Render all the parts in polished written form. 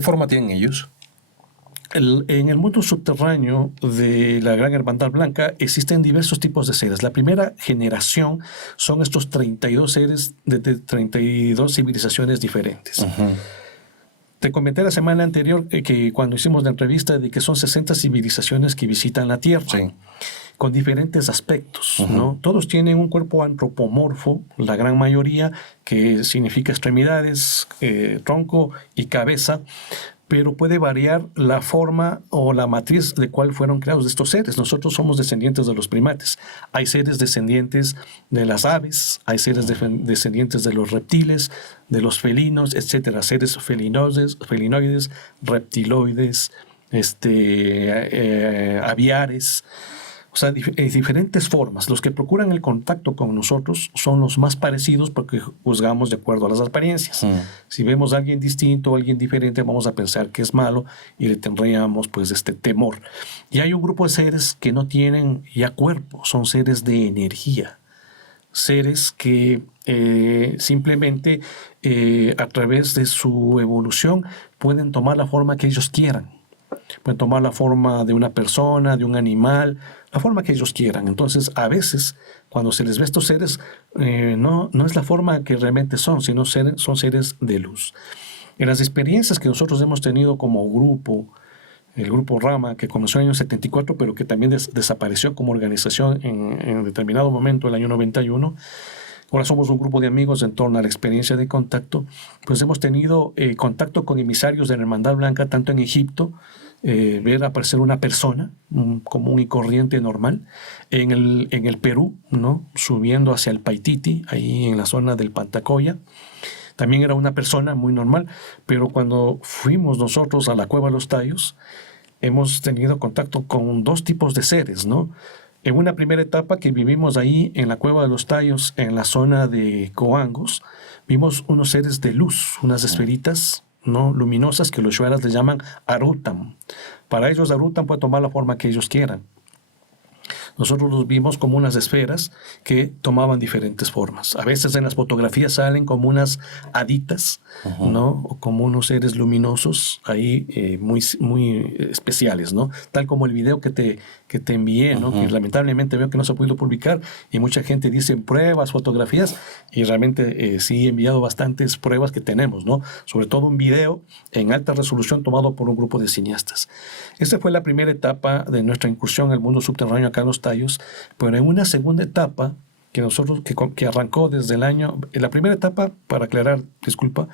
¿Qué forma tienen ellos? En el mundo subterráneo de la Gran Hermandad Blanca existen diversos tipos de seres. La primera generación son estos 32 seres de 32 civilizaciones diferentes. Te comenté la semana anterior que cuando hicimos la entrevista de que son 60 civilizaciones que visitan la Tierra, con diferentes aspectos, ¿no? Todos tienen un cuerpo antropomorfo, la gran mayoría, que significa extremidades, tronco y cabeza, pero puede variar la forma o la matriz de cuál fueron creados estos seres. Nosotros somos descendientes de los primates. Hay seres descendientes de las aves, hay seres descendientes de los reptiles, de los felinos, etcétera. Seres felinoides, reptiloides, aviares. O sea, diferentes formas. Los que procuran el contacto con nosotros son los más parecidos porque juzgamos de acuerdo a las apariencias. Si vemos a alguien distinto o alguien diferente, vamos a pensar que es malo y le tendríamos pues temor. Y hay un grupo de seres que no tienen ya cuerpo, son seres de energía. Seres que simplemente a través de su evolución pueden tomar la forma que ellos quieran. Pueden tomar la forma de una persona, de un animal, la forma que ellos quieran. Entonces, a veces, cuando se les ve a estos seres, no es la forma que realmente son, sino son seres de luz. En las experiencias que nosotros hemos tenido como grupo, el grupo Rama, que comenzó en el año 74, pero que también desapareció como organización en determinado momento, el año 91, ahora somos un grupo de amigos en torno a la experiencia de contacto, pues hemos tenido contacto con emisarios de la Hermandad Blanca, tanto en Egipto, ver aparecer una persona común y corriente normal, en el Perú, ¿no? Subiendo hacia el Paititi, ahí en la zona del Pantacoya. También era una persona muy normal, pero cuando fuimos nosotros a la Cueva de los Tallos, hemos tenido contacto con dos tipos de seres, ¿no? En una primera etapa que vivimos ahí en la Cueva de los Tallos, en la zona de Coangos, vimos unos seres de luz, unas esferitas, ¿no?, luminosas, que los shuaras le llaman Arutam. Para ellos Arutam puede tomar la forma que ellos quieran. Nosotros los vimos como unas esferas que tomaban diferentes formas. A veces en las fotografías salen como unas haditas, ¿no? O como unos seres luminosos ahí muy especiales, ¿no? Tal como el video que te envié, ¿no? Que lamentablemente veo que no se ha podido publicar y mucha gente dice pruebas, fotografías, y realmente sí he enviado bastantes pruebas que tenemos, ¿no? Sobre todo un video en alta resolución tomado por un grupo de cineastas. Esta fue la primera etapa de nuestra incursión al mundo subterráneo acá en Los Tallos, pero en una segunda etapa que nosotros que arrancó desde el año, la primera etapa, para aclarar, disculpa,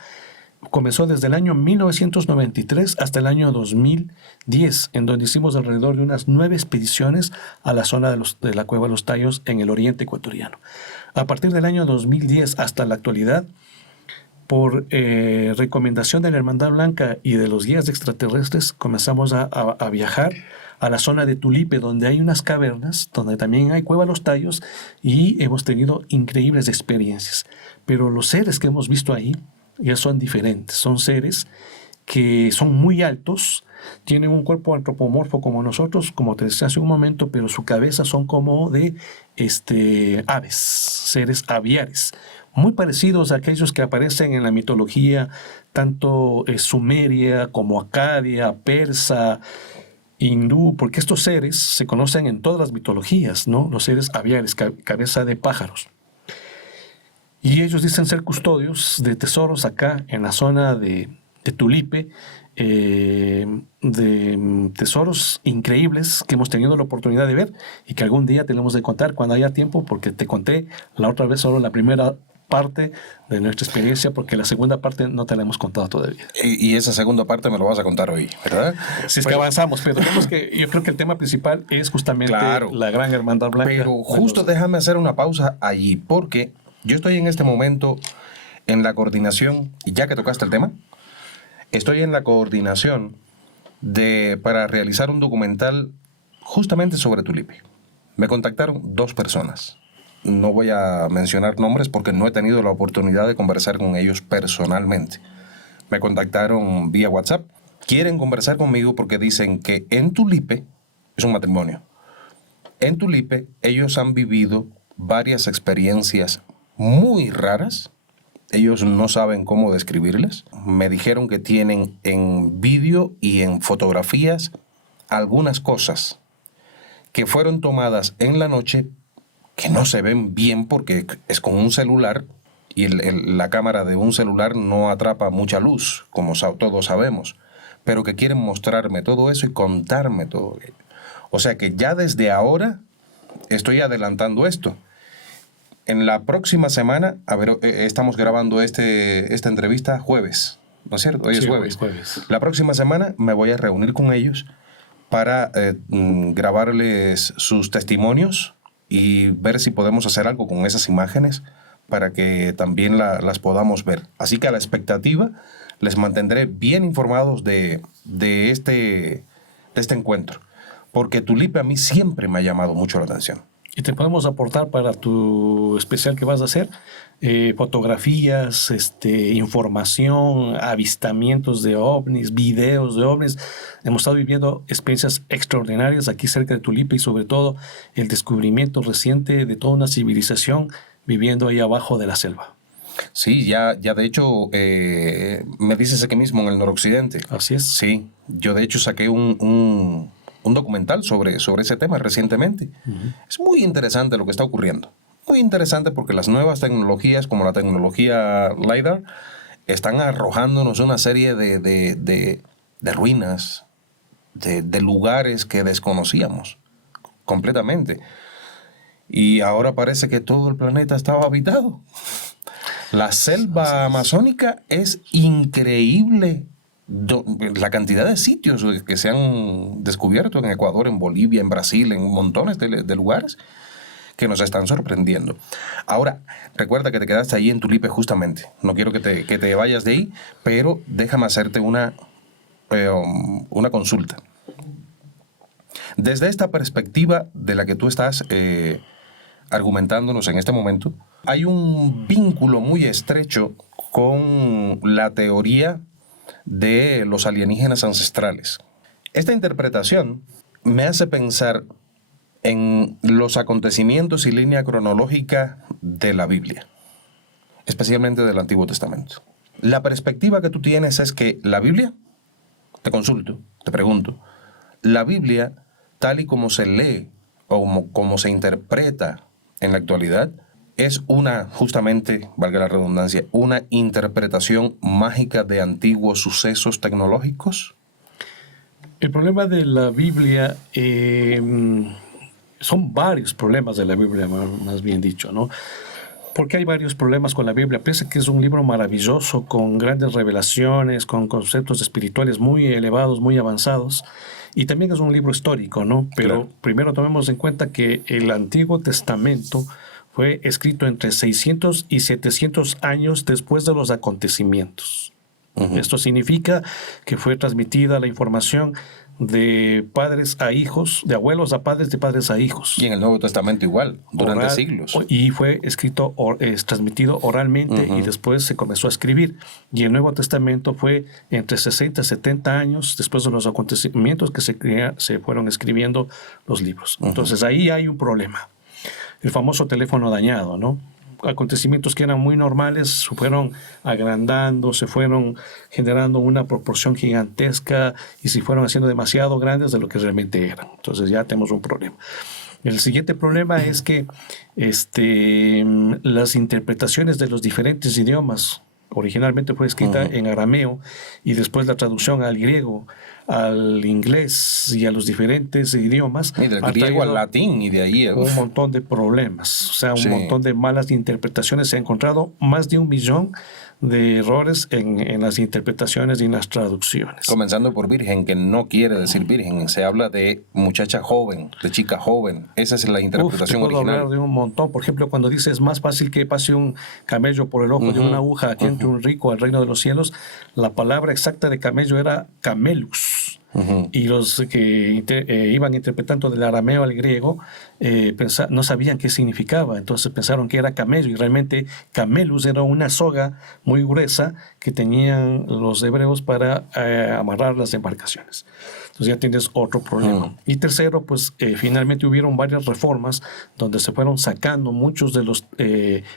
comenzó desde el año 1993 hasta el año 2010, en donde hicimos alrededor de unas 9 expediciones a la zona de la Cueva de los Tallos en el oriente ecuatoriano. A partir del año 2010 hasta la actualidad, por recomendación de la Hermandad Blanca y de los guías extraterrestres, comenzamos a viajar a la zona de Tulipe, donde hay unas cavernas, donde también hay Cueva de los Tallos, y hemos tenido increíbles experiencias. Pero los seres que hemos visto ahí ya son diferentes, son seres que son muy altos, tienen un cuerpo antropomorfo como nosotros, como te decía hace un momento, pero su cabeza son como de aves, seres aviares, muy parecidos a aquellos que aparecen en la mitología, tanto sumeria como acadia, persa, hindú, porque estos seres se conocen en todas las mitologías, ¿no? Los seres aviares, cabeza de pájaros. Y ellos dicen ser custodios de tesoros acá en la zona de Tulipe, de tesoros increíbles que hemos tenido la oportunidad de ver y que algún día tenemos de contar cuando haya tiempo, porque te conté la otra vez solo la primera parte de nuestra experiencia, porque la segunda parte no te la hemos contado todavía. Y esa segunda parte me lo vas a contar hoy, ¿verdad? Si es que avanzamos, pero yo creo que el tema principal es justamente la Gran Hermandad Blanca. Pero justo déjame hacer una pausa allí, porque yo estoy en este momento en la coordinación, y ya que tocaste el tema, estoy en la coordinación para realizar un documental justamente sobre Tulipe. Me contactaron 2 personas. No voy a mencionar nombres porque no he tenido la oportunidad de conversar con ellos personalmente. Me contactaron vía WhatsApp. Quieren conversar conmigo porque dicen que en Tulipe, es un matrimonio, en Tulipe ellos han vivido varias experiencias muy raras, ellos no saben cómo describirles. Me dijeron que tienen en vídeo y en fotografías algunas cosas que fueron tomadas en la noche que no se ven bien porque es con un celular y la cámara de un celular no atrapa mucha luz, como todos sabemos, pero que quieren mostrarme todo eso y contarme todo ello. O sea que ya desde ahora estoy adelantando esto. En la próxima semana, a ver, estamos grabando esta entrevista jueves, ¿no es cierto? Hoy es jueves. La próxima semana me voy a reunir con ellos para grabarles sus testimonios y ver si podemos hacer algo con esas imágenes para que también las podamos ver. Así que a la expectativa les mantendré bien informados de este encuentro, porque Tulipe a mí siempre me ha llamado mucho la atención. Y te podemos aportar para tu especial que vas a hacer fotografías, información, avistamientos de ovnis, videos de ovnis. Hemos estado viviendo experiencias extraordinarias aquí cerca de Tulipe y sobre todo el descubrimiento reciente de toda una civilización viviendo ahí abajo de la selva. Sí, ya de hecho me dices aquí mismo en el noroccidente. Así es. Sí, yo de hecho saqué un documental sobre ese tema recientemente. Uh-huh. Es muy interesante lo que está ocurriendo. Muy interesante porque las nuevas tecnologías, como la tecnología LiDAR, están arrojándonos una serie de ruinas, de lugares que desconocíamos completamente. Y ahora parece que todo el planeta estaba habitado. La selva amazónica es increíble. La cantidad de sitios que se han descubierto en Ecuador, en Bolivia, en Brasil, en montones de lugares que nos están sorprendiendo. Ahora, recuerda que te quedaste ahí en Tulipe justamente. No quiero que te vayas de ahí, pero déjame hacerte una consulta. Desde esta perspectiva de la que tú estás argumentándonos en este momento, hay un vínculo muy estrecho con la teoría de los alienígenas ancestrales. Esta interpretación me hace pensar en los acontecimientos y línea cronológica de la Biblia, especialmente del Antiguo Testamento. La perspectiva que tú tienes es que la Biblia, te consulto, te pregunto, la Biblia, tal y como se lee o como se interpreta en la actualidad, es justamente, valga la redundancia, una interpretación mágica de antiguos sucesos tecnológicos. El problema de la Biblia, son varios problemas de la Biblia, más bien dicho, ¿no? Porque hay varios problemas con la Biblia. Piensa que es un libro maravilloso, con grandes revelaciones, con conceptos espirituales muy elevados, muy avanzados. Y también es un libro histórico, ¿no? Pero claro, primero tomemos en cuenta que el Antiguo Testamento fue escrito entre 600 y 700 años después de los acontecimientos. Uh-huh. Esto significa que fue transmitida la información de padres a hijos, de abuelos a padres, de padres a hijos. Y en el Nuevo Testamento igual, durante siglos. Y fue escrito, transmitido oralmente, uh-huh, y después se comenzó a escribir. Y el Nuevo Testamento fue entre 60 y 70 años después de los acontecimientos que se fueron escribiendo los libros. Uh-huh. Entonces ahí hay un problema. El famoso teléfono dañado, ¿no? Acontecimientos que eran muy normales se fueron agrandando, se fueron generando una proporción gigantesca y se fueron haciendo demasiado grandes de lo que realmente eran. Entonces ya tenemos un problema. El siguiente problema es que las interpretaciones de los diferentes idiomas, originalmente fue escrita uh-huh en arameo y después la traducción al griego, al inglés y a los diferentes idiomas. Y del griego al latín y de ahí. Un montón de problemas, o sea, un montón de malas interpretaciones. Se ha encontrado más de 1 millón de errores en las interpretaciones y en las traducciones. Comenzando por virgen, que no quiere decir virgen, se habla de muchacha joven, de chica joven. Esa es la interpretación original. Puedo hablar de un montón. Por ejemplo, cuando dice es más fácil que pase un camello por el ojo uh-huh de una aguja que entre un rico al reino de los cielos, la palabra exacta de camello era camelus. Y los que iban interpretando del arameo al griego no sabían qué significaba, entonces pensaron que era camello, y realmente camelus era una soga muy gruesa que tenían los hebreos para amarrar las embarcaciones. Entonces ya tienes otro problema. Y tercero, pues finalmente hubieron varias reformas donde se fueron sacando muchos de los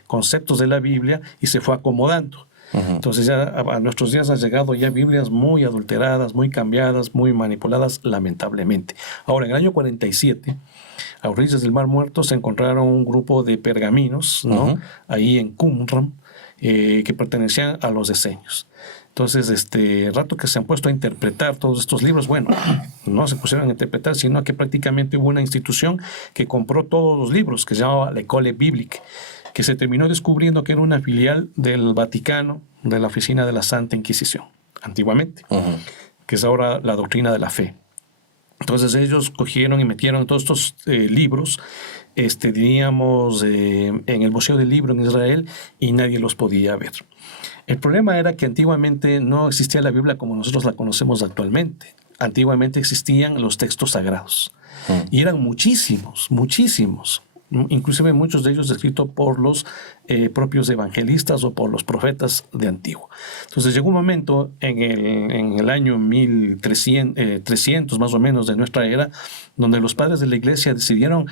conceptos de la Biblia y se fue acomodando. Entonces ya a nuestros días han llegado ya Biblias muy adulteradas, muy cambiadas, muy manipuladas, lamentablemente. Ahora, en el año 47, a orillas del Mar Muerto se encontraron un grupo de pergaminos, ¿no? Ahí en Qumran, que pertenecían a los esenios. Entonces, rato que se han puesto a interpretar todos estos libros, bueno, no se pusieron a interpretar, sino que prácticamente hubo una institución que compró todos los libros, que se llamaba l'École Biblique, que se terminó descubriendo que era una filial del Vaticano, de la Oficina de la Santa Inquisición, antiguamente, que es ahora la doctrina de la fe. Entonces ellos cogieron y metieron todos estos libros, diríamos, en el Museo del Libro en Israel, y nadie los podía ver. El problema era que antiguamente no existía la Biblia como nosotros la conocemos actualmente. Antiguamente existían los textos sagrados, y eran muchísimos, muchísimos. Inclusive muchos de ellos escritos por los propios evangelistas o por los profetas de antiguo. Entonces llegó un momento en el año 1300 más o menos de nuestra era, donde los padres de la iglesia decidieron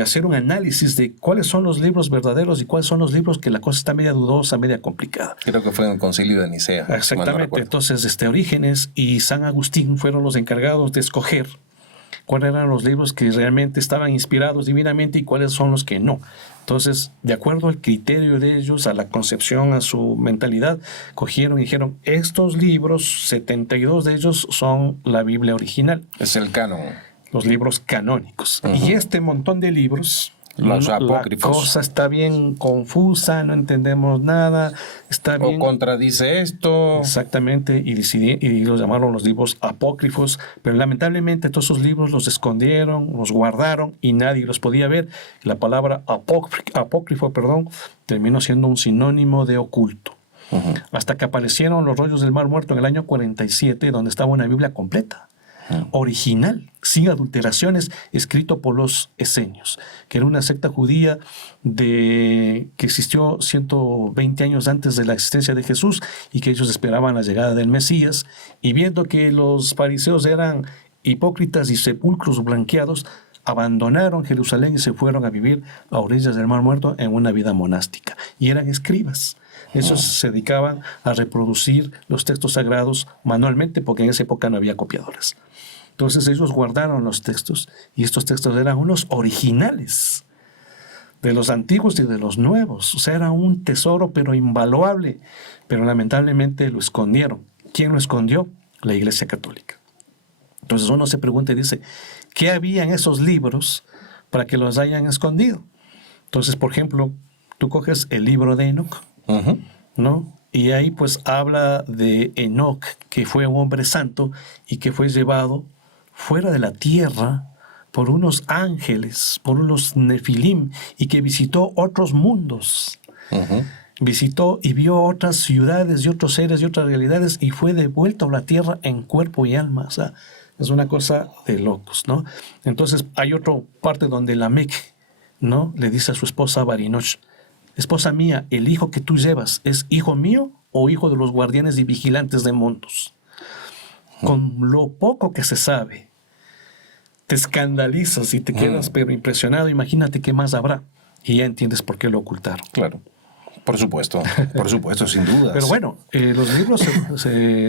hacer un análisis de cuáles son los libros verdaderos y cuáles son los libros que la cosa está media dudosa, media complicada. Creo que fue en el Concilio de Nicea. Exactamente. No, entonces Orígenes y San Agustín fueron los encargados de escoger cuáles eran los libros que realmente estaban inspirados divinamente y cuáles son los que no. Entonces, de acuerdo al criterio de ellos, a la concepción, a su mentalidad, cogieron y dijeron, estos libros, 72 de ellos son la Biblia original. Es el canon. Los libros canónicos. Y este montón de libros, los apócrifos. La cosa está bien confusa, no entendemos nada, está bien. O contradice esto. Exactamente, y los llamaron los libros apócrifos, pero lamentablemente todos esos libros los escondieron, los guardaron y nadie los podía ver. La palabra apócrifo, terminó siendo un sinónimo de oculto. Hasta que aparecieron los rollos del Mar Muerto en el año 47, donde estaba una Biblia completa, original, sin adulteraciones, escrito por los esenios, que era una secta judía que existió 120 años antes de la existencia de Jesús, y que ellos esperaban la llegada del Mesías, y viendo que los fariseos eran hipócritas y sepulcros blanqueados, abandonaron Jerusalén y se fueron a vivir a orillas del Mar Muerto en una vida monástica, y eran escribas. Esos se dedicaban a reproducir los textos sagrados manualmente, porque en esa época no había copiadores. Entonces ellos guardaron los textos, y estos textos eran unos originales de los antiguos y de los nuevos. O sea, era un tesoro pero invaluable, pero lamentablemente lo escondieron. ¿Quién lo escondió? La Iglesia Católica. Entonces uno se pregunta y dice, ¿qué había en esos libros para que los hayan escondido? Entonces, por ejemplo, tú coges el libro de Enoc, ¿no? Y ahí pues habla de Enoc, que fue un hombre santo y que fue llevado fuera de la tierra por unos ángeles, por unos nefilim, y que visitó otros mundos. Visitó y vio otras ciudades y otros seres y otras realidades, y fue devuelto a la tierra en cuerpo y alma. O sea, es una cosa de locos, ¿no? Entonces hay otra parte donde Lamec, ¿no?, le dice a su esposa Barinoch, esposa mía, ¿el hijo que tú llevas es hijo mío o hijo de los guardianes y vigilantes de mundos? Con lo poco que se sabe, te escandalizas y te quedas pero impresionado. Imagínate qué más habrá. Y ya entiendes por qué lo ocultaron. Claro, por supuesto, sin duda. Pero bueno, los libros,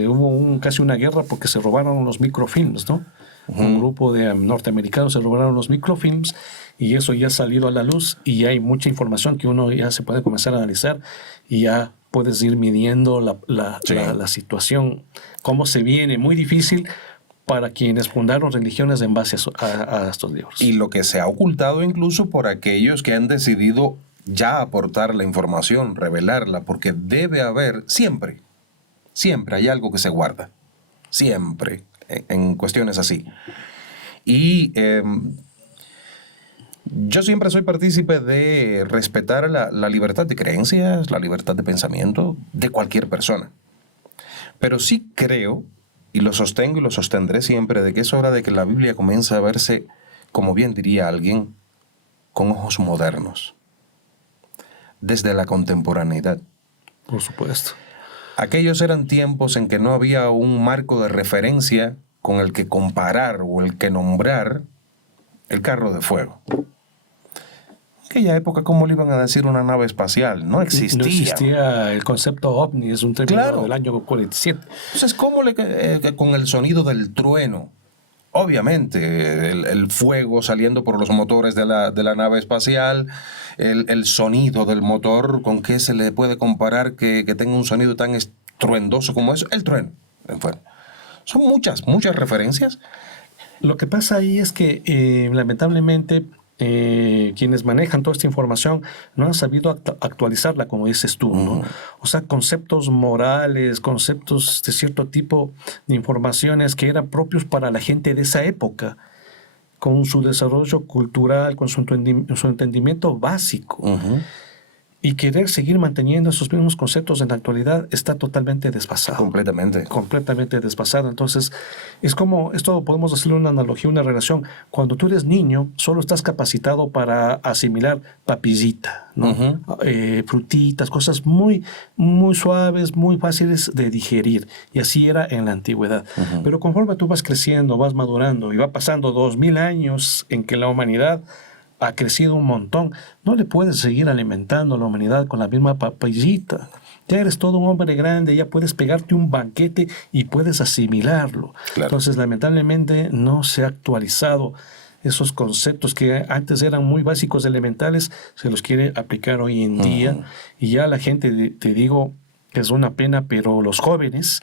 hubo casi una guerra porque se robaron los microfilms, ¿no? Un grupo de norteamericanos se robaron los microfilms, y eso ya ha salido a la luz, y ya hay mucha información que uno ya se puede comenzar a analizar, y ya puedes ir midiendo la situación, cómo se viene. Muy difícil para quienes fundaron religiones en base a estos libros. Y lo que se ha ocultado incluso por aquellos que han decidido ya aportar la información, revelarla, porque debe haber, siempre hay algo que se guarda, siempre, en cuestiones así. Y yo siempre soy partícipe de respetar la libertad de creencias, la libertad de pensamiento de cualquier persona. Pero sí creo y lo sostengo y lo sostendré siempre, de que es hora de que la Biblia comience a verse, como bien diría alguien, con ojos modernos, desde la contemporaneidad. Por supuesto. Aquellos eran tiempos en que no había un marco de referencia con el que comparar o el que nombrar el carro de fuego. Aquella época, ¿cómo le iban a decir una nave espacial? No existía. No existía el concepto ovni, es un término Claro. del año 47. Entonces, ¿cómo con el sonido del trueno? Obviamente, el fuego saliendo por los motores de la nave espacial, el sonido del motor, ¿con qué se le puede comparar que tenga un sonido tan estruendoso como eso? El trueno. Bueno, son muchas referencias. Lo que pasa ahí es que lamentablemente quienes manejan toda esta información no han sabido actualizarla, como dices tú, ¿no? O sea, conceptos morales, conceptos de cierto tipo de informaciones que eran propios para la gente de esa época, con su desarrollo cultural, con su entendimiento básico. Y querer seguir manteniendo esos mismos conceptos en la actualidad está totalmente desfasado. Completamente desfasado. Entonces, es como, esto podemos hacerle una analogía, una relación. Cuando tú eres niño, solo estás capacitado para asimilar papillita, ¿no? Frutitas, cosas muy, muy suaves, muy fáciles de digerir. Y así era en la antigüedad. Pero conforme tú vas creciendo, vas madurando y va pasando 2000 años en que la humanidad ha crecido un montón, no le puedes seguir alimentando a la humanidad con la misma papayita. Ya eres todo un hombre grande, ya puedes pegarte un banquete y puedes asimilarlo. Claro. Entonces, lamentablemente, no se ha actualizado esos conceptos que antes eran muy básicos, elementales, se los quiere aplicar hoy en día. Y ya la gente, te digo, es una pena, pero los jóvenes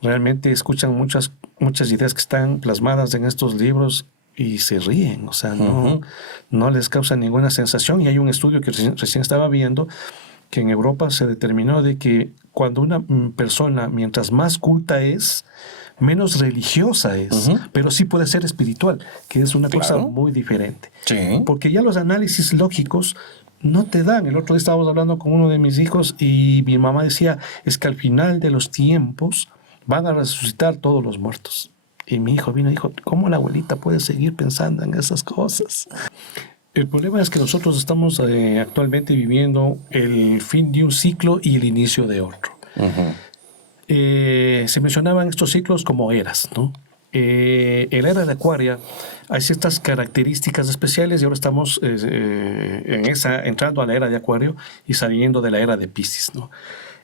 realmente escuchan muchas ideas que están plasmadas en estos libros y se ríen, o sea, no les causa ninguna sensación. Y hay un estudio que recién estaba viendo que en Europa se determinó de que cuando una persona, mientras más culta es, menos religiosa es, pero sí puede ser espiritual, que es una cosa muy diferente. Sí. Porque ya los análisis lógicos no te dan. El otro día estábamos hablando con uno de mis hijos y mi mamá decía, es que al final de los tiempos van a resucitar todos los muertos. Y mi hijo vino y dijo, ¿cómo la abuelita puede seguir pensando en esas cosas? El problema es que nosotros estamos actualmente viviendo el fin de un ciclo y el inicio de otro. Se mencionaban estos ciclos como eras, ¿no? En la era de Acuario hay ciertas características especiales y ahora estamos entrando a la era de Acuario y saliendo de la era de Piscis, ¿no?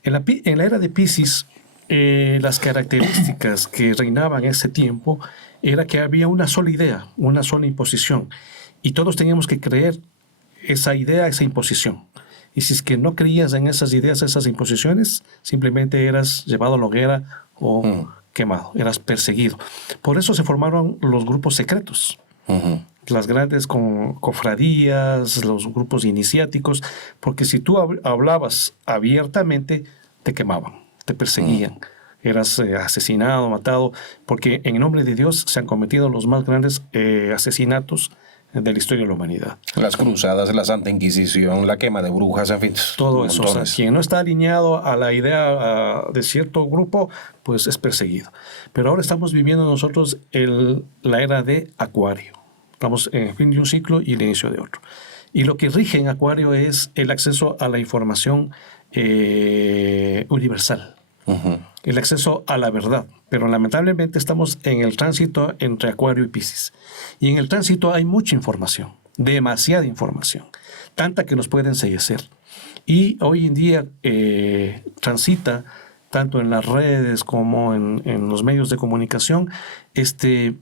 En la era de Piscis, las características que reinaban en ese tiempo era que había una sola idea, una sola imposición, y todos teníamos que creer esa idea, esa imposición. Y si es que no creías en esas ideas, esas imposiciones, simplemente eras llevado a la hoguera o quemado, eras perseguido. Por eso se formaron los grupos secretos, las grandes cofradías, los grupos iniciáticos, porque si tú hablabas abiertamente, te quemaban, te perseguían. Eras asesinado, matado, porque en nombre de Dios se han cometido los más grandes asesinatos de la historia de la humanidad. Las cruzadas, la Santa Inquisición, la quema de brujas, en fin. Todo eso. O sea, quien no está alineado a la idea de cierto grupo, pues es perseguido. Pero ahora estamos viviendo nosotros la era de Acuario. Estamos en el fin de un ciclo y el inicio de otro. Y lo que rige en Acuario es el acceso a la información universal. El acceso a la verdad. Pero lamentablemente estamos en el tránsito entre Acuario y Piscis. Y en el tránsito hay mucha información, demasiada información, tanta que nos puede enceguecer. Y hoy en día transita, tanto en las redes como en los medios de comunicación,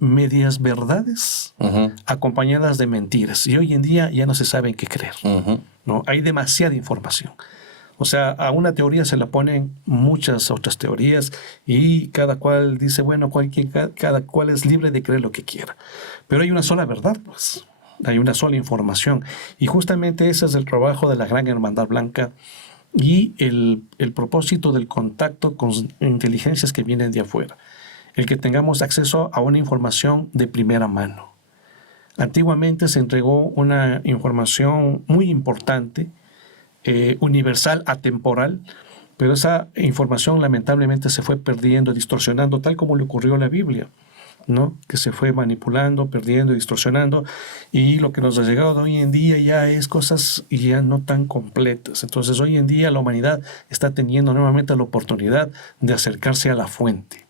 medias verdades acompañadas de mentiras. Y hoy en día ya no se sabe en qué creer. ¿No? Hay demasiada información. O sea, a una teoría se le ponen muchas otras teorías y cada cual dice, bueno, cada cual es libre de creer lo que quiera. Pero hay una sola verdad, pues. Hay una sola información. Y justamente ese es el trabajo de la Gran Hermandad Blanca y el propósito del contacto con inteligencias que vienen de afuera. El que tengamos acceso a una información de primera mano. Antiguamente se entregó una información muy importante, universal, atemporal, Pero esa información lamentablemente se fue perdiendo, distorsionando, tal como le ocurrió a la Biblia, ¿no? Que se fue manipulando, perdiendo, distorsionando, y lo que nos ha llegado de hoy en día ya es cosas ya no tan completas. Entonces hoy en día la humanidad está teniendo nuevamente la oportunidad de acercarse a la fuente,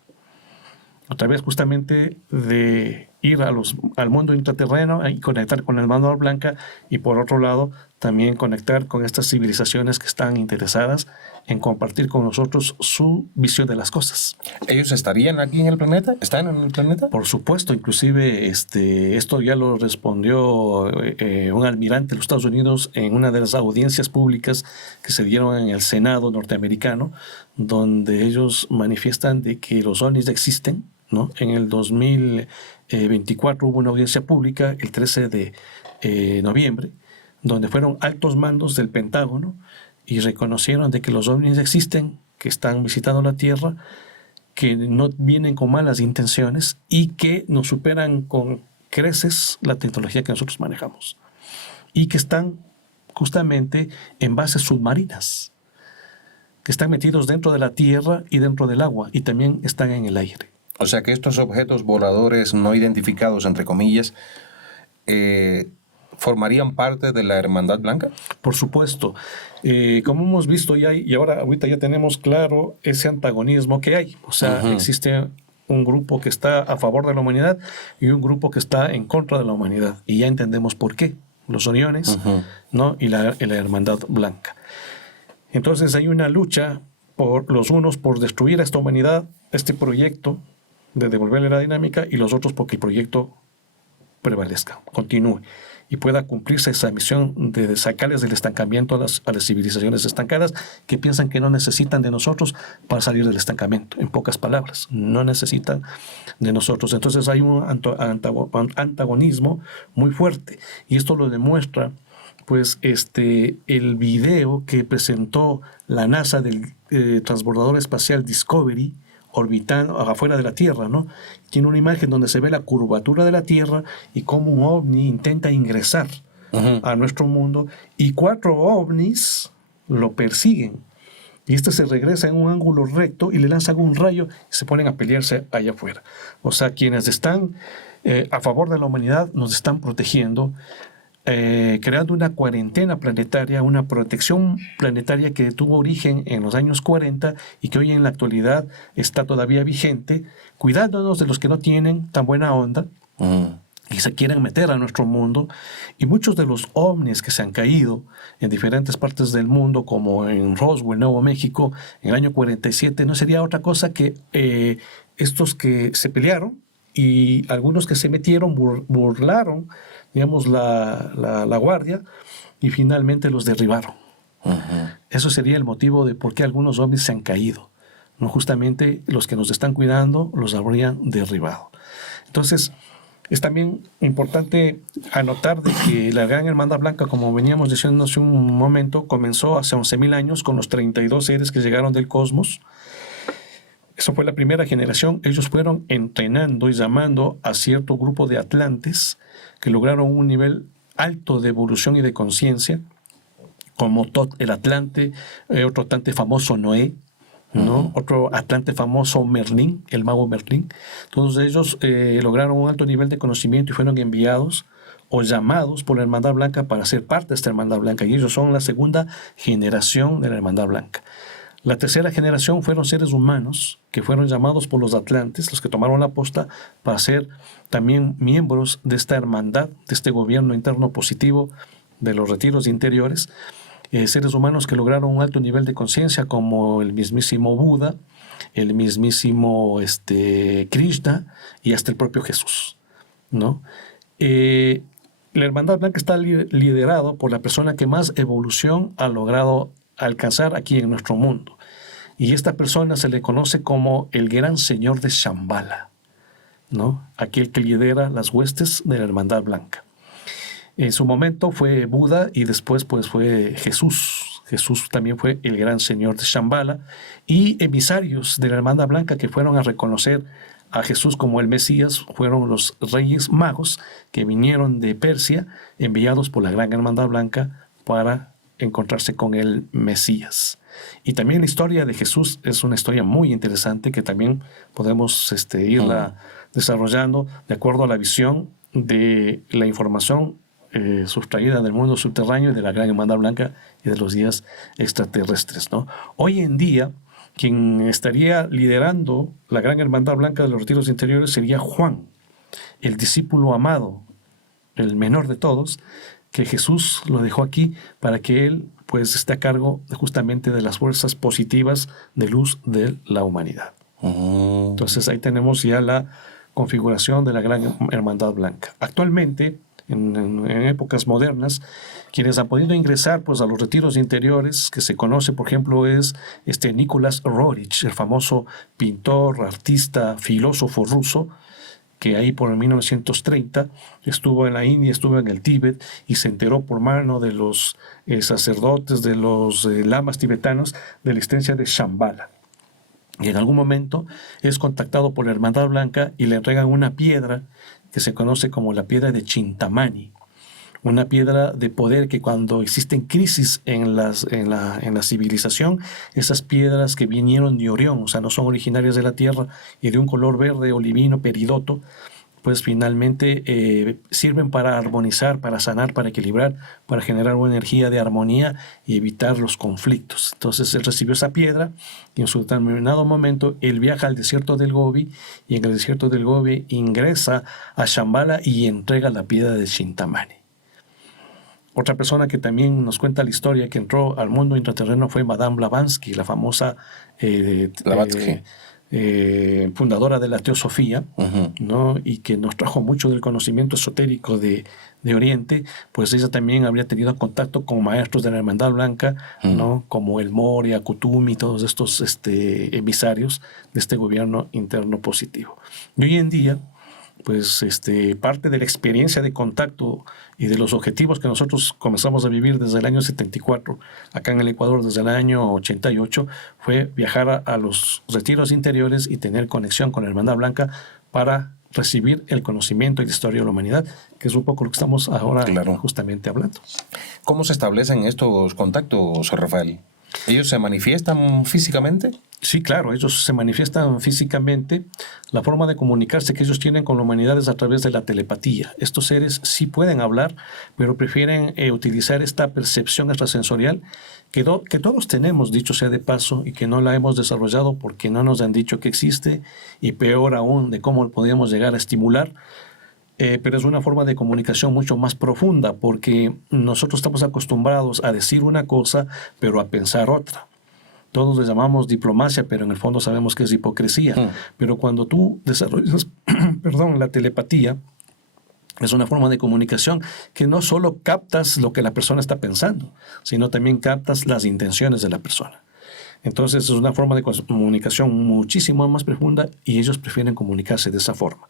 a través justamente de ir al mundo intraterreno y conectar con el Mandala Blanca, y por otro lado también conectar con estas civilizaciones que están interesadas en compartir con nosotros su visión de las cosas. ¿Ellos estarían aquí en el planeta? ¿Están en el planeta? Por supuesto, inclusive esto ya lo respondió un almirante de los Estados Unidos en una de las audiencias públicas que se dieron en el Senado norteamericano, donde ellos manifiestan de que los ovnis existen, ¿no? En el 2024 hubo una audiencia pública, el 13 de noviembre, donde fueron altos mandos del Pentágono y reconocieron de que los ovnis existen, que están visitando la Tierra, que no vienen con malas intenciones y que nos superan con creces la tecnología que nosotros manejamos, y que están justamente en bases submarinas, que están metidos dentro de la tierra y dentro del agua, y también están en el aire. O sea que estos objetos voladores no identificados, entre comillas, ¿formarían parte de la Hermandad Blanca? Por supuesto. Como hemos visto ya, y ahorita ya tenemos claro ese antagonismo que hay. O sea, existe un grupo que está a favor de la humanidad y un grupo que está en contra de la humanidad. Y ya entendemos por qué. Los Oriones, ¿no? y la Hermandad Blanca. Entonces hay una lucha por los unos por destruir a esta humanidad, este proyecto de devolverle la dinámica, y los otros porque el proyecto prevalezca, continúe y pueda cumplirse esa misión de sacarles del estancamiento a las civilizaciones estancadas, que piensan que no necesitan de nosotros para salir del estancamiento. En pocas palabras, no necesitan de nosotros. Entonces hay un antagonismo muy fuerte, y esto lo demuestra pues el video que presentó la NASA del transbordador espacial Discovery, orbitando afuera de la Tierra, ¿no? Tiene una imagen donde se ve la curvatura de la Tierra y cómo un ovni intenta ingresar a nuestro mundo, y 4 ovnis lo persiguen, y se regresa en un ángulo recto y le lanzan un rayo y se ponen a pelearse allá afuera. O sea, quienes están a favor de la humanidad nos están protegiendo, creando una cuarentena planetaria, una protección planetaria que tuvo origen en los años 40 y que hoy en la actualidad está todavía vigente, cuidándonos de los que no tienen tan buena onda y se quieren meter a nuestro mundo. Y muchos de los ovnis que se han caído en diferentes partes del mundo, como en Roswell, Nuevo México, en el año 47, no sería otra cosa que estos que se pelearon, y algunos que se metieron burlaron, digamos, la guardia, y finalmente los derribaron. Eso sería el motivo de por qué algunos ovnis se han caído, ¿no? Justamente los que nos están cuidando los habrían derribado. Entonces, es también importante anotar de que la Gran Hermandad Blanca, como veníamos diciendo hace un momento, comenzó hace 11.000 años con los 32 seres que llegaron del cosmos. Eso fue la primera generación. Ellos fueron entrenando y llamando a cierto grupo de atlantes que lograron un nivel alto de evolución y de conciencia, como Tot el Atlante, otro Atlante famoso Noé, ¿no? Otro Atlante famoso Merlín, el mago Merlín. Todos ellos lograron un alto nivel de conocimiento y fueron enviados o llamados por la Hermandad Blanca para ser parte de esta Hermandad Blanca, y ellos son la segunda generación de la Hermandad Blanca. La tercera generación fueron seres humanos que fueron llamados por los atlantes, los que tomaron la posta para ser también miembros de esta hermandad, de este gobierno interno positivo de los retiros interiores. Seres humanos que lograron un alto nivel de conciencia, como el mismísimo Buda, el mismísimo Krishna y hasta el propio Jesús, ¿no? La Hermandad Blanca está liderado por la persona que más evolución ha logrado alcanzar aquí en nuestro mundo. Y esta persona se le conoce como el Gran Señor de Shambhala, ¿no? Aquel que lidera las huestes de la Hermandad Blanca. En su momento fue Buda, y después pues fue Jesús. Jesús también fue el Gran Señor de Shambhala, y emisarios de la Hermandad Blanca que fueron a reconocer a Jesús como el Mesías fueron los Reyes Magos, que vinieron de Persia, enviados por la Gran Hermandad Blanca para encontrarse con el Mesías. Y también la historia de Jesús es una historia muy interesante que también podemos irla desarrollando de acuerdo a la visión de la información sustraída del mundo subterráneo y de la Gran Hermandad Blanca y de los días extraterrestres, ¿no? Hoy en día, quien estaría liderando la Gran Hermandad Blanca de los Retiros Interiores sería Juan, el discípulo amado, el menor de todos, que Jesús lo dejó aquí para que él pues esté a cargo justamente de las fuerzas positivas de luz de la humanidad. Entonces ahí tenemos ya la configuración de la Gran Hermandad Blanca. Actualmente, en épocas modernas, quienes han podido ingresar pues, a los retiros interiores, que se conoce, por ejemplo, es Nicolás Roerich, el famoso pintor, artista, filósofo ruso, que ahí por el 1930 estuvo en la India, estuvo en el Tíbet y se enteró por mano de los sacerdotes, de los lamas tibetanos, de la existencia de Shambhala. Y en algún momento es contactado por la Hermandad Blanca y le entregan una piedra que se conoce como la piedra de Chintamani, una piedra de poder que cuando existen crisis en la civilización, esas piedras que vinieron de Orión, o sea, no son originarias de la Tierra y de un color verde olivino peridoto, pues finalmente sirven para armonizar, para sanar, para equilibrar, para generar una energía de armonía y evitar los conflictos. Entonces él recibió esa piedra y en su determinado momento él viaja al desierto del Gobi y en el desierto del Gobi ingresa a Shambhala y entrega la piedra de Chintamani. Otra persona que también nos cuenta la historia que entró al mundo intraterreno fue Madame Blavatsky, la famosa fundadora de la Teosofía, ¿no? Y que nos trajo mucho del conocimiento esotérico de Oriente. Pues ella también habría tenido contacto con maestros de la Hermandad Blanca, ¿no? Como el Moria, Kutumi, todos estos emisarios de este gobierno interno positivo. Y hoy en día, pues parte de la experiencia de contacto y de los objetivos que nosotros comenzamos a vivir desde el año 74, acá en el Ecuador desde el año 88, fue viajar a los retiros interiores y tener conexión con la Hermandad Blanca para recibir el conocimiento y la historia de la humanidad, que es un poco lo que estamos ahora justamente hablando. ¿Cómo se establecen estos contactos, Rafael? ¿Ellos se manifiestan físicamente? Sí, claro, ellos se manifiestan físicamente. La forma de comunicarse que ellos tienen con la humanidad es a través de la telepatía. Estos seres sí pueden hablar, pero prefieren utilizar esta percepción extrasensorial que todos tenemos, dicho sea de paso, y que no la hemos desarrollado porque no nos han dicho que existe, y peor aún de cómo podríamos llegar a estimular. Pero es una forma de comunicación mucho más profunda porque nosotros estamos acostumbrados a decir una cosa, pero a pensar otra. Todos le llamamos diplomacia, pero en el fondo sabemos que es hipocresía. Pero cuando tú desarrollas la telepatía, es una forma de comunicación que no solo captas lo que la persona está pensando, sino también captas las intenciones de la persona. Entonces es una forma de comunicación muchísimo más profunda y ellos prefieren comunicarse de esa forma.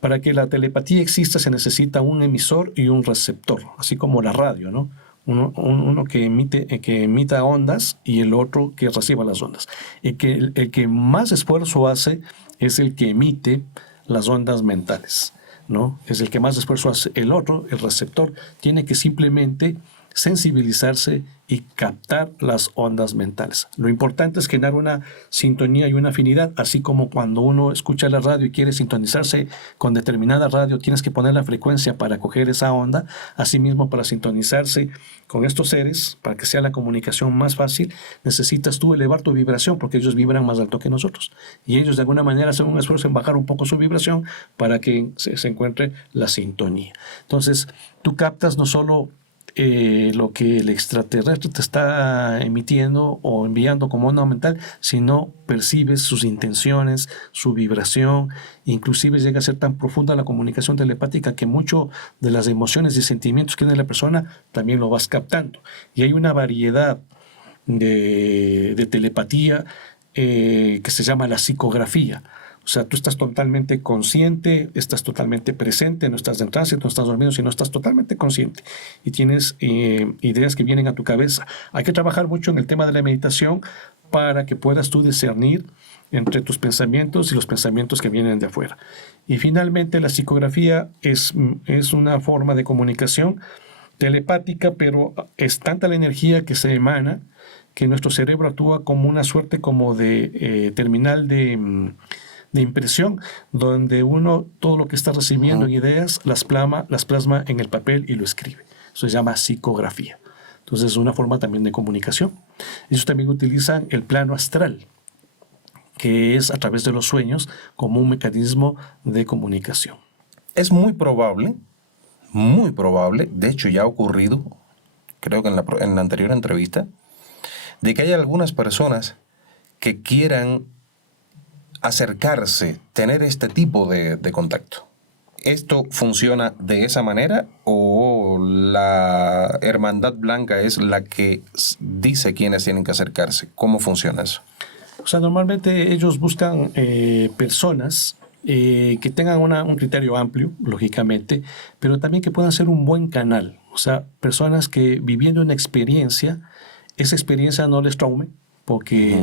Para que la telepatía exista se necesita un emisor y un receptor, así como la radio, ¿no? Uno que emita ondas y el otro que reciba las ondas. El que más esfuerzo hace es el que emite las ondas mentales, ¿no? Es el que más esfuerzo hace. El otro, el receptor, tiene que simplemente sensibilizarse y captar las ondas mentales. Lo importante es generar una sintonía y una afinidad, así como cuando uno escucha la radio y quiere sintonizarse con determinada radio, tienes que poner la frecuencia para coger esa onda. Asimismo, para sintonizarse con estos seres, para que sea la comunicación más fácil, necesitas tú elevar tu vibración, porque ellos vibran más alto que nosotros. Y ellos de alguna manera hacen un esfuerzo en bajar un poco su vibración para que se encuentre la sintonía. Entonces, tú captas no solo lo que el extraterrestre te está emitiendo o enviando como onda mental, sino percibes sus intenciones, su vibración, inclusive llega a ser tan profunda la comunicación telepática que mucho de las emociones y sentimientos que tiene la persona también lo vas captando. Y hay una variedad de telepatía que se llama la psicografía. O sea, tú estás totalmente consciente, estás totalmente presente, no estás en tránsito, no estás dormido, sino estás totalmente consciente y tienes ideas que vienen a tu cabeza. Hay que trabajar mucho en el tema de la meditación para que puedas tú discernir entre tus pensamientos y los pensamientos que vienen de afuera. Y finalmente la psicografía es una forma de comunicación telepática, pero es tanta la energía que se emana que nuestro cerebro actúa como una suerte como de terminal de impresión, donde uno todo lo que está recibiendo en ideas las plasma en el papel y lo escribe. Eso se llama psicografía. Entonces es una forma también de comunicación. Ellos también utilizan el plano astral, que es a través de los sueños como un mecanismo de comunicación. Es muy probable, de hecho ya ha ocurrido, creo que en la anterior entrevista, de que hay algunas personas que quieran acercarse, tener este tipo de contacto. ¿Esto funciona de esa manera o la Hermandad Blanca es la que dice quiénes tienen que acercarse? ¿Cómo funciona eso? O sea, normalmente ellos buscan personas que tengan un criterio amplio, lógicamente, pero también que puedan ser un buen canal. O sea, personas que viviendo una experiencia, esa experiencia no les traume, porque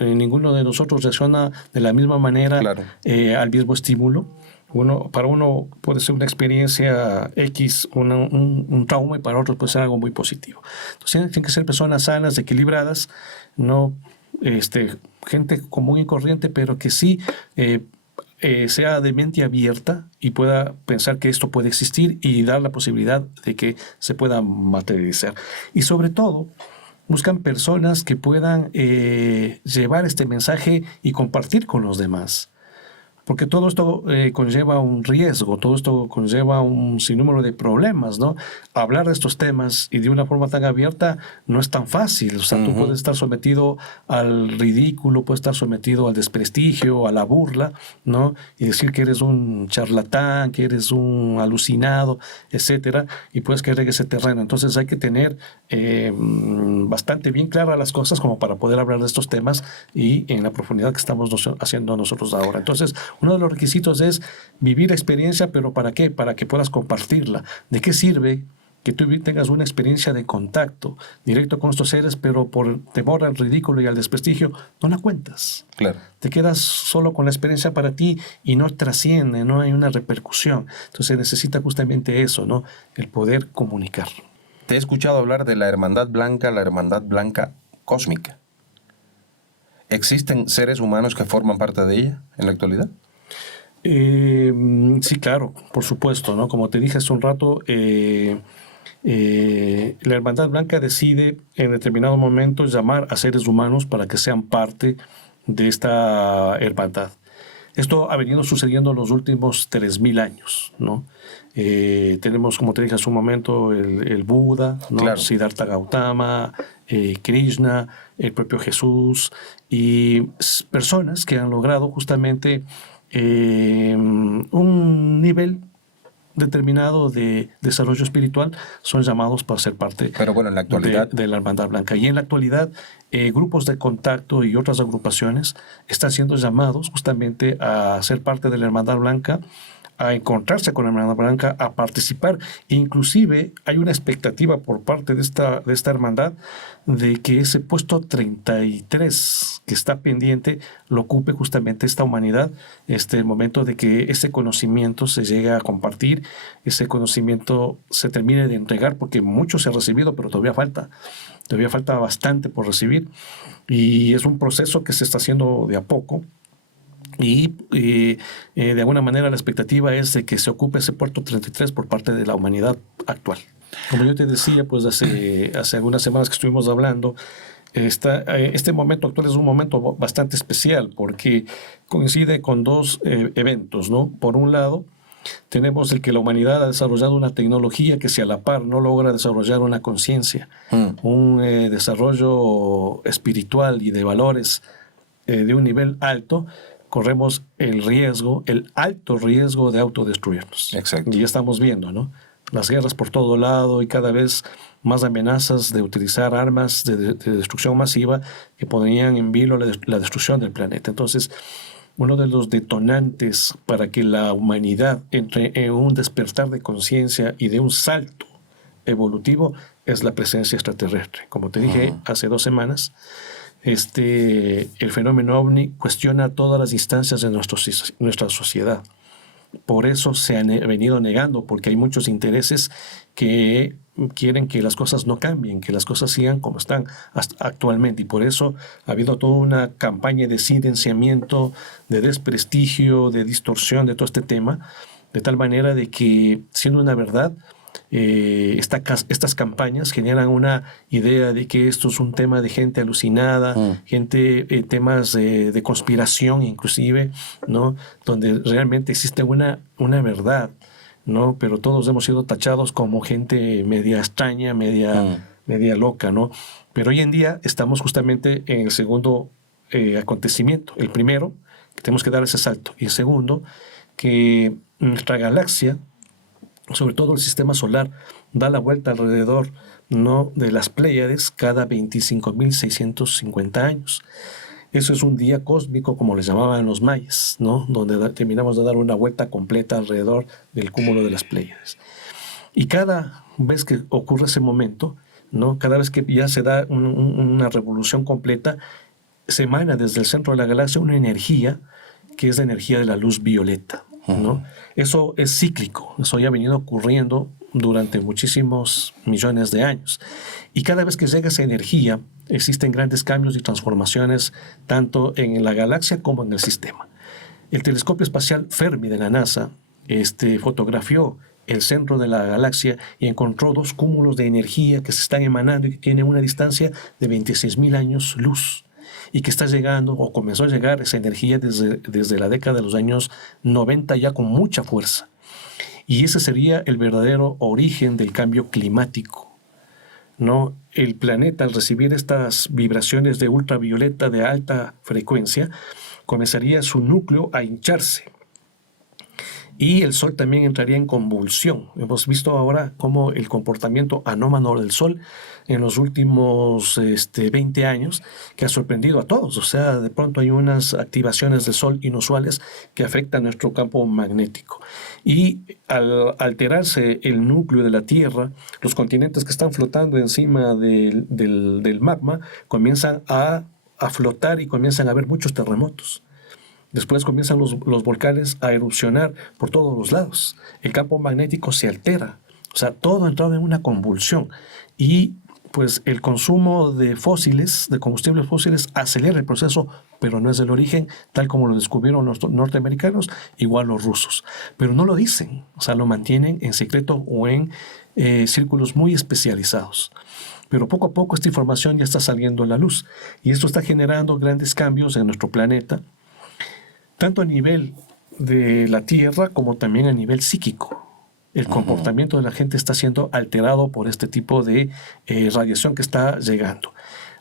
ninguno de nosotros reacciona de la misma manera al mismo estímulo. Para uno puede ser una experiencia X, un trauma, y para otros puede ser algo muy positivo. Entonces tienen que ser personas sanas, equilibradas, no gente común y corriente, pero que sí sea de mente abierta y pueda pensar que esto puede existir y dar la posibilidad de que se pueda materializar. Y sobre todo, buscan personas que puedan llevar este mensaje y compartir con los demás. Porque todo esto conlleva un riesgo, todo esto conlleva un sinnúmero de problemas, ¿no? Hablar de estos temas y de una forma tan abierta no es tan fácil. O sea, tú puedes estar sometido al ridículo, puedes estar sometido al desprestigio, a la burla, ¿no? Y decir que eres un charlatán, que eres un alucinado, etcétera, y puedes caer en ese terreno. Entonces hay que tener bastante bien claras las cosas como para poder hablar de estos temas y en la profundidad que estamos haciendo nosotros ahora. Entonces, uno de los requisitos es vivir experiencia, pero ¿para qué? Para que puedas compartirla. ¿De qué sirve que tú tengas una experiencia de contacto directo con estos seres, pero por temor al ridículo y al desprestigio, no la cuentas? Claro. Te quedas solo con la experiencia para ti y no trasciende, no hay una repercusión. Entonces necesita justamente eso, ¿no? El poder comunicar. Te he escuchado hablar de la Hermandad Blanca cósmica. ¿Existen seres humanos que forman parte de ella en la actualidad? Sí, claro, por supuesto, ¿no? Como te dije hace un rato, la Hermandad Blanca decide en determinado momento llamar a seres humanos para que sean parte de esta hermandad. Esto ha venido sucediendo en los últimos 3.000 años, ¿no? Tenemos, como te dije hace un momento, el Buda, ¿no? Claro. Siddhartha Gautama, Krishna, el propio Jesús, y personas que han logrado justamente un nivel determinado de desarrollo espiritual, son llamados para ser parte Pero bueno, en la actualidad de la Hermandad Blanca. Y en la actualidad, grupos de contacto y otras agrupaciones están siendo llamados justamente a ser parte de la Hermandad Blanca, a encontrarse con la Hermandad Blanca, a participar. Inclusive hay una expectativa por parte de esta hermandad de que ese puesto 33 que está pendiente lo ocupe justamente esta humanidad, el momento de que ese conocimiento se llegue a compartir, ese conocimiento se termine de entregar, porque mucho se ha recibido, pero todavía falta bastante por recibir, y es un proceso que se está haciendo de a poco. Y de alguna manera la expectativa es de que se ocupe ese puerto 33 por parte de la humanidad actual. Como yo te decía, pues hace algunas semanas que estuvimos hablando, este momento actual es un momento bastante especial porque coincide con dos eventos, ¿no? Por un lado, tenemos el que la humanidad ha desarrollado una tecnología que si a la par no logra desarrollar una conciencia, un desarrollo espiritual y de valores de un nivel alto, corremos el alto riesgo de autodestruirnos. Exacto. Y ya estamos viendo, ¿no? Las guerras por todo lado y cada vez más amenazas de utilizar armas de destrucción masiva que ponían en vilo la destrucción del planeta. Entonces, uno de los detonantes para que la humanidad entre en un despertar de conciencia y de un salto evolutivo es la presencia extraterrestre. Como te dije hace 2 semanas, el fenómeno ovni cuestiona todas las instancias de nuestra sociedad. por eso se han venido negando, porque hay muchos intereses que quieren que las cosas no cambien, que las cosas sigan como están actualmente. Y por eso ha habido toda una campaña de silenciamiento, de desprestigio, de distorsión de todo este tema, de tal manera de que, siendo una verdad, estas campañas generan una idea de que esto es un tema de gente alucinada, temas de conspiración inclusive, ¿no? Donde realmente existe una verdad, ¿no? Pero todos hemos sido tachados como gente media extraña, media loca, ¿no? Pero hoy en día estamos justamente en el segundo acontecimiento. El primero, que tenemos que dar ese salto. Y el segundo, que nuestra galaxia, sobre todo el sistema solar, da la vuelta alrededor, ¿no?, de las Pléyades cada 25.650 años. Eso es un día cósmico, como les llamaban los mayas, ¿no?, donde terminamos de dar una vuelta completa alrededor del cúmulo de las Pléyades. Y cada vez que ocurre ese momento, ¿no?, cada vez que ya se da una revolución completa, se emana desde el centro de la galaxia una energía que es la energía de la luz violeta, ¿no? Eso es cíclico, eso ya ha venido ocurriendo durante muchísimos millones de años. Y cada vez que llega esa energía, existen grandes cambios y transformaciones tanto en la galaxia como en el sistema. El telescopio espacial Fermi de la NASA fotografió el centro de la galaxia y encontró dos cúmulos de energía que se están emanando y que tienen una distancia de 26.000 años luz, y que está llegando, o comenzó a llegar esa energía desde la década de los años 90 ya con mucha fuerza. Y ese sería el verdadero origen del cambio climático, ¿no? El planeta, al recibir estas vibraciones de ultravioleta de alta frecuencia, comenzaría su núcleo a hincharse. Y el Sol también entraría en convulsión. Hemos visto ahora cómo el comportamiento anómalo del Sol en los últimos 20 años, que ha sorprendido a todos. O sea, de pronto hay unas activaciones del Sol inusuales que afectan nuestro campo magnético. Y al alterarse el núcleo de la Tierra, los continentes que están flotando encima del magma comienzan a flotar y comienzan a haber muchos terremotos. Después comienzan los volcanes a erupcionar por todos los lados. El campo magnético se altera. O sea, todo ha entrado en una convulsión. Y pues el consumo de fósiles, de combustibles fósiles, acelera el proceso, pero no es el origen, tal como lo descubrieron los norteamericanos, igual los rusos. Pero no lo dicen, o sea, lo mantienen en secreto o en círculos muy especializados. Pero poco a poco esta información ya está saliendo a la luz. Y esto está generando grandes cambios en nuestro planeta, tanto a nivel de la Tierra como también a nivel psíquico. El comportamiento de la gente está siendo alterado por este tipo de radiación que está llegando.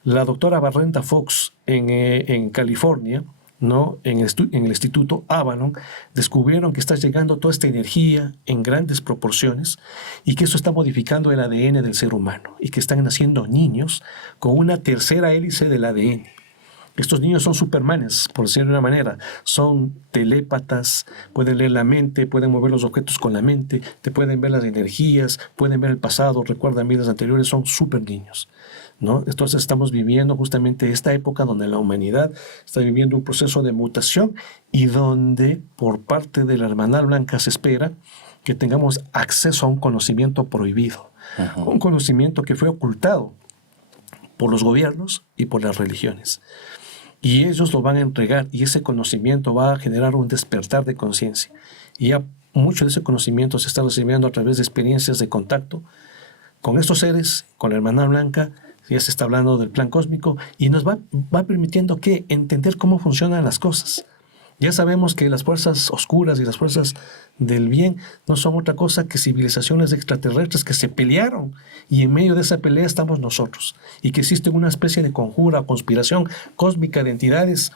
La doctora Brenda Fox en California, ¿no?, en el Instituto Avalon, descubrieron que está llegando toda esta energía en grandes proporciones y que eso está modificando el ADN del ser humano y que están naciendo niños con una tercera hélice del ADN. Estos niños son supermanes, por decirlo de una manera. Son telépatas, pueden leer la mente, pueden mover los objetos con la mente, te pueden ver las energías, pueden ver el pasado, recuerdan vidas anteriores, son super niños, ¿no? Entonces estamos viviendo justamente esta época donde la humanidad está viviendo un proceso de mutación y donde por parte de la Hermandad Blanca se espera que tengamos acceso a un conocimiento prohibido, un conocimiento que fue ocultado por los gobiernos y por las religiones. Y ellos lo van a entregar y ese conocimiento va a generar un despertar de conciencia. Y ya mucho de ese conocimiento se está recibiendo a través de experiencias de contacto con estos seres, con la Hermandad Blanca. Ya se está hablando del plan cósmico y nos va permitiendo que entender cómo funcionan las cosas. Ya sabemos que las fuerzas oscuras y las fuerzas del bien no son otra cosa que civilizaciones extraterrestres que se pelearon y en medio de esa pelea estamos nosotros y que existe una especie de conjura o conspiración cósmica de entidades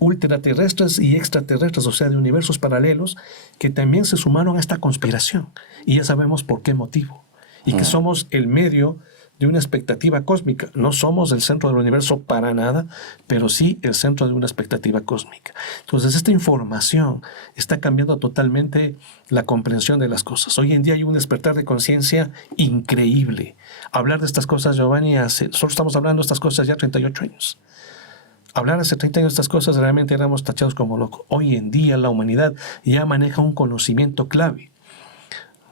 ultraterrestres y extraterrestres, o sea, de universos paralelos que también se sumaron a esta conspiración y ya sabemos por qué motivo y que somos el medio de una expectativa cósmica. No somos el centro del universo para nada, pero sí el centro de una expectativa cósmica. Entonces, esta información está cambiando totalmente la comprensión de las cosas. Hoy en día hay un despertar de conciencia increíble. Hablar de estas cosas, Giovanni, nosotros estamos hablando de estas cosas ya 38 años. hablar hace 30 años de estas cosas realmente éramos tachados como locos. Hoy en día la humanidad ya maneja un conocimiento clave.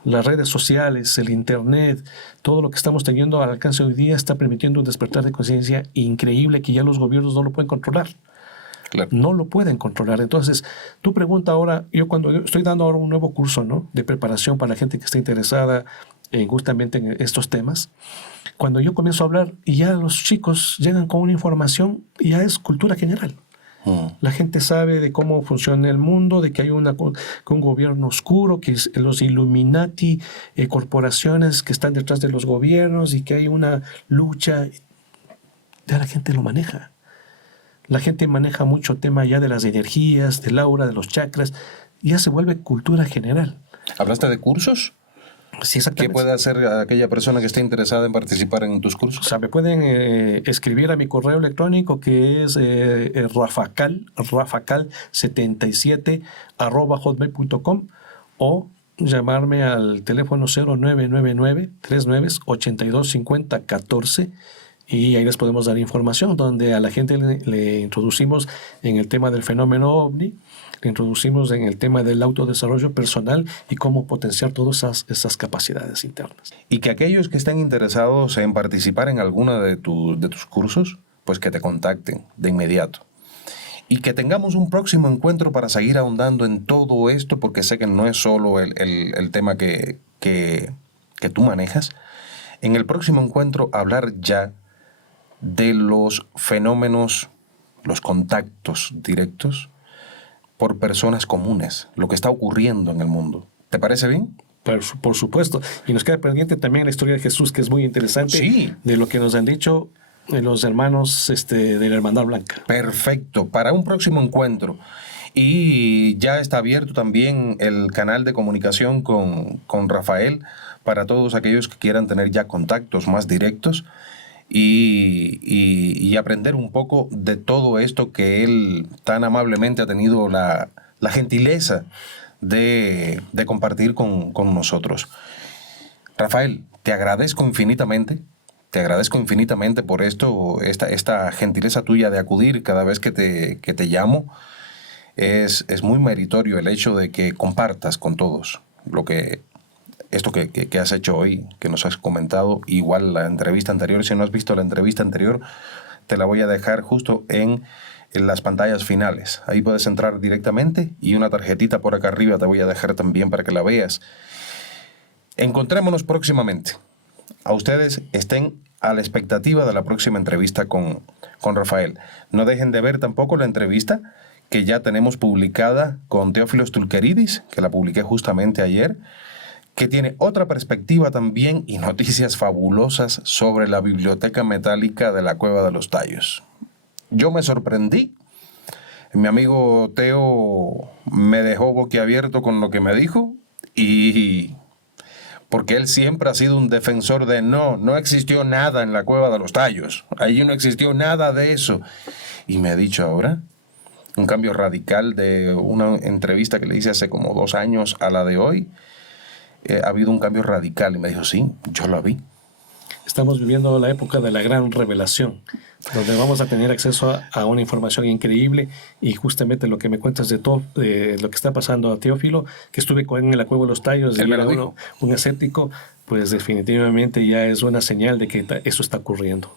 Las redes sociales, el internet, todo lo que estamos teniendo al alcance hoy día está permitiendo un despertar de conciencia increíble que ya los gobiernos no lo pueden controlar. Claro. No lo pueden controlar. Entonces, tú pregunta ahora, yo estoy dando ahora un nuevo curso, ¿no?, de preparación para la gente que está interesada justamente en estos temas. Cuando yo comienzo a hablar y ya los chicos llegan con una información, ya es cultura general. La gente sabe de cómo funciona el mundo, de que hay un gobierno oscuro, que es los Illuminati, corporaciones que están detrás de los gobiernos y que hay una lucha. Ya la gente lo maneja. La gente maneja mucho tema ya de las energías, del aura, de los chakras. Ya se vuelve cultura general. ¿Hablaste de cursos? Sí, exactamente. ¿Qué puede hacer aquella persona que esté interesada en participar en tus cursos? O sea, me pueden escribir a mi correo electrónico, que es rafacal77@hotmail.com, o llamarme al teléfono 0999-39825014, y ahí les podemos dar información donde a la gente le introducimos en el tema del fenómeno OVNI, le introducimos en el tema del autodesarrollo personal y cómo potenciar todas esas capacidades internas. Y que aquellos que estén interesados en participar en alguna de tus cursos, pues que te contacten de inmediato. Y que tengamos un próximo encuentro para seguir ahondando en todo esto, porque sé que no es solo el tema que tú manejas. En el próximo encuentro hablar ya de los fenómenos, los contactos directos por personas comunes, lo que está ocurriendo en el mundo. ¿Te parece bien? Por supuesto. Y nos queda pendiente también la historia de Jesús, que es muy interesante, sí, de lo que nos han dicho los hermanos de la Hermandad Blanca. Perfecto, para un próximo encuentro. Y ya está abierto también el canal de comunicación con Rafael para todos aquellos que quieran tener ya contactos más directos y aprender un poco de todo esto que él tan amablemente ha tenido la gentileza de compartir con nosotros. Rafael, te agradezco infinitamente por esta gentileza tuya de acudir cada vez que te llamo. Es muy meritorio el hecho de que compartas con todos esto que has hecho hoy, que nos has comentado. Igual la entrevista anterior, si no has visto la entrevista anterior, te la voy a dejar justo en las pantallas finales. Ahí puedes entrar directamente y una tarjetita por acá arriba te voy a dejar también para que la veas. Encontrémonos próximamente. A ustedes estén a la expectativa de la próxima entrevista con Rafael. No dejen de ver tampoco la entrevista que ya tenemos publicada con Teófilo Stulkeridis, que la publiqué justamente ayer, que tiene otra perspectiva también y noticias fabulosas sobre la biblioteca metálica de la Cueva de los Tallos. Yo me sorprendí. Mi amigo Teo me dejó boquiabierto con lo que me dijo, y porque él siempre ha sido un defensor de no existió nada en la Cueva de los Tallos. Allí no existió nada de eso. Y me ha dicho ahora un cambio radical de una entrevista que le hice hace como 2 años a la de hoy. Ha habido un cambio radical, y me dijo, sí, yo lo vi. Estamos viviendo la época de la gran revelación, donde vamos a tener acceso a una información increíble, y justamente lo que me cuentas de todo lo que está pasando a Teófilo, que estuve con él en la Cueva de los Tallos, y era un escéptico, pues definitivamente ya es una señal de que eso está ocurriendo.